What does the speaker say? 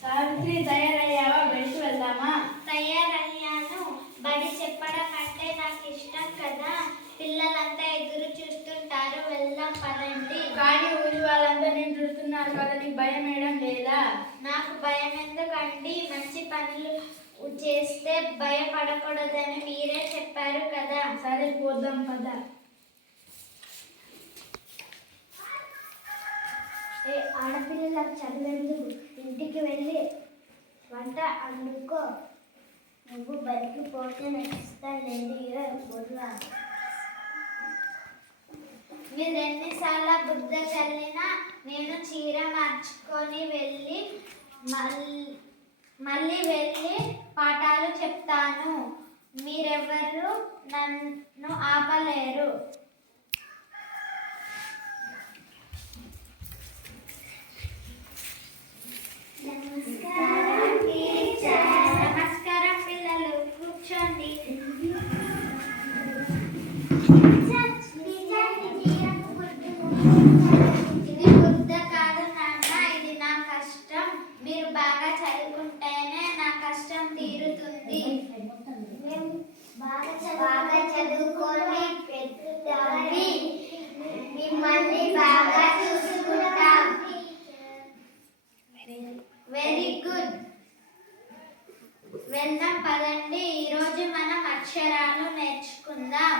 సావిత్రి, తయారయ్యావా? బడికి వెళ్దామా? తయారయ్యాను. బడి చెప్పడం అంటే నాకు ఇష్టం కదా. పిల్లలంతా ఎదురు చూస్తుంటారు. వెళ్దాం పదండి. కానీ ఊరి వాళ్ళంతా నేను చూస్తున్నారు కదా, నీకు భయం వేయడం లేదా? నాకు భయం ఎందుకండి? మంచి పనులు చేస్తే భయపడకూడదని మీరే చెప్పారు కదా. సరే, పోదాం పద. ఆడపిల్లలకు చదివేందుకు ఇంటికి వెళ్ళి వంట అందుకో. నువ్వు బడికి పోతే నాకు ఇస్తాను. మీరు ఎన్నిసార్లు బుద్ధ చల్లినా నేను చీర మార్చుకొని మళ్ళీ వెళ్ళి పాఠాలు చెప్తాను. మీరెవరు నన్ను ఆపలేరు. నమస్కారం పిల్లలు, కూర్చోండి. ఇది బుద్ధ కాదు నాన్న, ఇది నా కష్టం. మీరు బాగా చదువుకుంటేనే నా కష్టం తీరుతుంది. బాగా చదువుకొని పెద్దవి మిమ్మల్ని బాగా చూసుకుంటాం. Very good. వెళ్దాం పదండి. ఈరోజు మనం అక్షరాలు నేర్చుకుందాం.